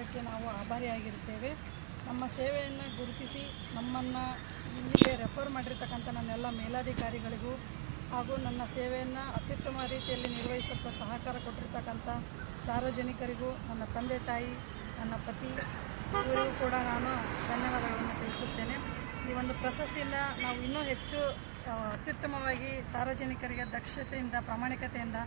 ಸರ್ಕಾರಕ್ಕೆ ನಾವು ಆಭಾರಿಯಾಗಿರ್ತೇವೆ. ನಮ್ಮ ಸೇವೆಯನ್ನು ಗುರುತಿಸಿ ನಮ್ಮನ್ನು ಇಲ್ಲಿಗೆ ರೆಫರ್ ಮಾಡಿರ್ತಕ್ಕಂಥ ನನ್ನೆಲ್ಲ ಮೇಲಾಧಿಕಾರಿಗಳಿಗೂ ಹಾಗೂ ನನ್ನ ಸೇವೆಯನ್ನು ಅತ್ಯುತ್ತಮ ರೀತಿಯಲ್ಲಿ ನಿರ್ವಹಿಸೋಕ್ಕೆ ಸಹಕಾರ ಕೊಟ್ಟಿರ್ತಕ್ಕಂಥ ಸಾರ್ವಜನಿಕರಿಗೂ, ನನ್ನ ತಂದೆ ತಾಯಿ, ನನ್ನ ಪತಿ ಇವರಿಗೂ ಕೂಡ ನಾನು ಧನ್ಯವಾದಗಳನ್ನು ತಿಳಿಸುತ್ತೇನೆ. ಈ ಒಂದು ಪ್ರಶಸ್ತಿಯಿಂದ ನಾವು ಇನ್ನೂ ಹೆಚ್ಚು ಅತ್ಯುತ್ತಮವಾಗಿ ಸಾರ್ವಜನಿಕರಿಗೆ ದಕ್ಷತೆಯಿಂದ, ಪ್ರಾಮಾಣಿಕತೆಯಿಂದ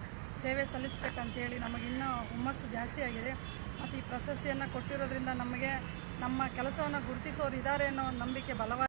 ಸೇವೆ ಸಲ್ಲಿಸಬೇಕಂತೇಳಿ ನಮಗಿನ್ನೂ ಹುಮ್ಮಸ್ಸು ಜಾಸ್ತಿ ಆಗಿದೆ. ಮತ್ತು ಈ ಪ್ರಶಸ್ತಿಯನ್ನು ಕೊಟ್ಟಿರೋದ್ರಿಂದ ನಮಗೆ ನಮ್ಮ ಕೆಲಸವನ್ನು ಗುರುತಿಸೋರು ಇದ್ದಾರೆ ಅನ್ನೋ ಒಂದು ನಂಬಿಕೆ ಬಲವಾಗಿದೆ.